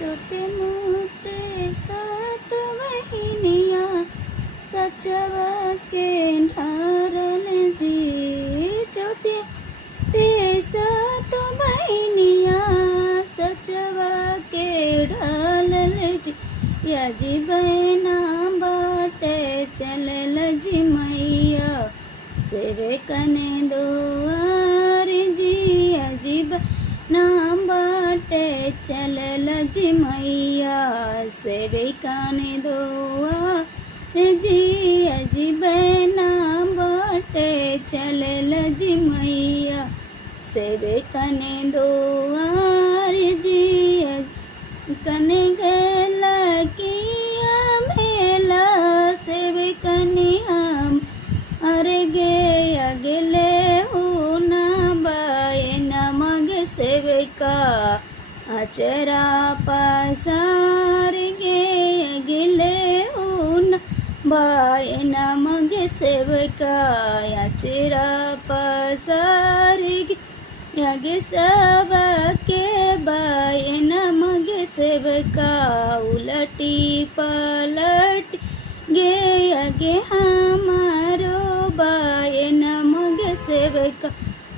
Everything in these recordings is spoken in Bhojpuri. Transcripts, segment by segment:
छोटे मोटे सात बहिनिया सचवा के ढारल जी। छोटे सात बहिनिया सचवा के ढारल जी। या जी बहना बाटे चलल जी मैया सेवे कने दुआर जी। या जी बहना बाटे चलल जी मैया सेवे कने दुआर जी। या जी बहना बाटे चलल जी मैया सेवे कने दुआर जी। कने गेला किया मेला सेवे कने हम अरे गे अगले हो ना बाए नमगे सेवे का अचरा पसार गे अगले हो ना बाए नमगे सेवे का अचरा पसार गे यगे सब के बाए नमगे सेवका उलटी पलट गे यगे हमारो बाए नमगे सेवका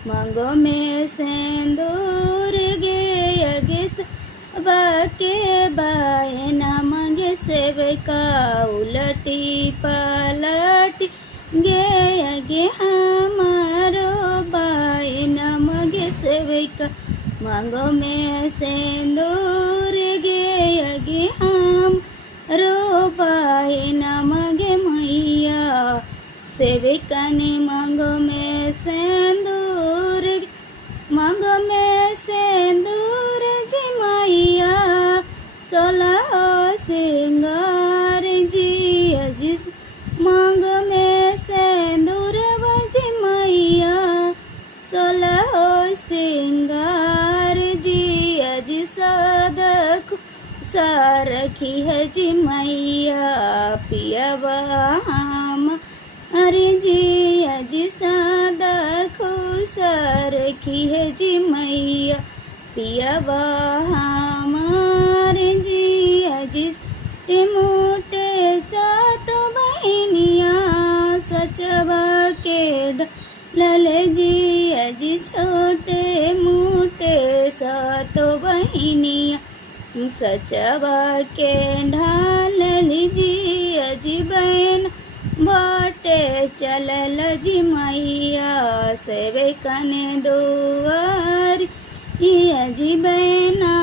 मांगो में सेंदूर गे यगे सब के बाए नमगे सेवका उलटी पलट गे यगे हमारो बाए नमगे सेवका मांगो में सेंदूर गे यगे हम रो बाए नमगे मैया सेविका ने मांगो में सेंदूर मांगो में सेंदूर जी मैया सोलह सिंगार जी। जिस मांग में सेंदूर बजी मैया सोलह सिंगार जी। अजी सदक सारखी है जी मैया पियावा हम अरे जी। अजी सदक सारखी है जी मैया पियावा हमारे जी। अजी मोटे सात बहिनिया सचवा के ढाल जी। अजी छोटे मोटे सात बहिनिया सचवा के ढाल जी। अजी बहन बाटे चलल जी मैया सेवे कने दुआर। अजी बहना